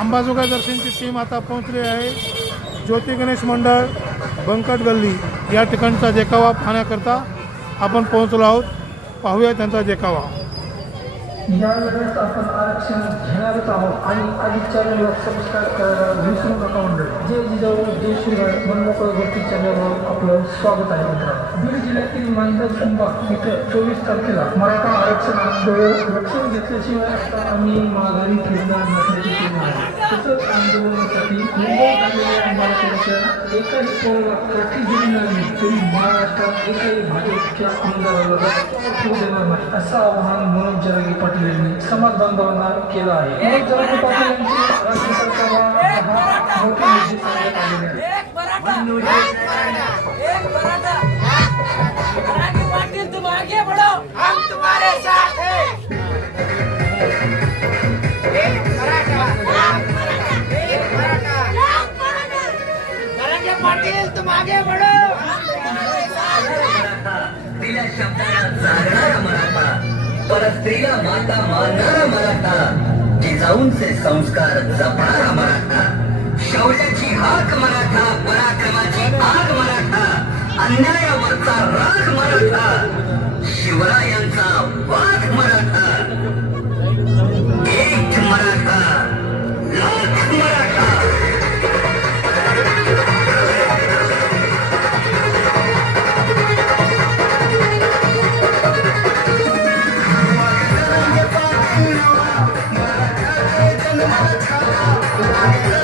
Ambajogai दर्शनची team आता पोहोचली आहे. ज्योती गणेश मंडळ बंकट गल्ली या ठिकाणचा देखावा पाहण्याकरता आपण पोहोचलो आहोत. पाहूया त्यांचा देखावा. यावेळेस आपण आरक्षण घेणारच आहोत आणि आधी चॅनलवर सबस्क्राईब करायला विसरू नका मंडळ. जय जिजाऊ जय शिवराय मनमोकळं गोष्टी चॅनलवर आपलं स्वागत आहे मित्रांनो. बीड जिल्ह्यातील मांजरसुंबा इथं 24 तारखेला मराठा आरक्षण आरक्षण घेतल्याशिवाय आता आम्ही माघारी फिरणार नसल्याची टीम आहे. तसंच आंदोलनासाठी मुंबईत आलेल्या मराठ्यांच्या एकाही पोराला काठी जरी लागली तरी महाराष्ट्रात एकाही भाजपच्या आमदाराला रस्त्यावर देणार नाही असं आवाहन मनोज जरांगे पाटील यांनी समाज बांधवांना केलं आहे. मनोज जरांगे पाटील यांची राज्य सरकारला मोठे मुद्दे सांगण्यात आलेले आहेत. तुम आगे बढ़ो, हम तुम्हारे साथ हैं। एक मराठा, एक मराठा, जरांगे पाटील तुम आगे बढ़ो, हम तुम्हारे साथ हैं। तिला शब्दाला जागणारा मराठा, परस्त्रीला माता मानणारा मराठा, जिजाऊंचे संस्कार जपणारा मराठा, शौर्याची हाक मराठा, पराक्रमाची आग मराठा, अन्यायावरचा राग मराठा, शिवरायांचा वाघ मराठा, एक मराठा लाख मराठा. मराठा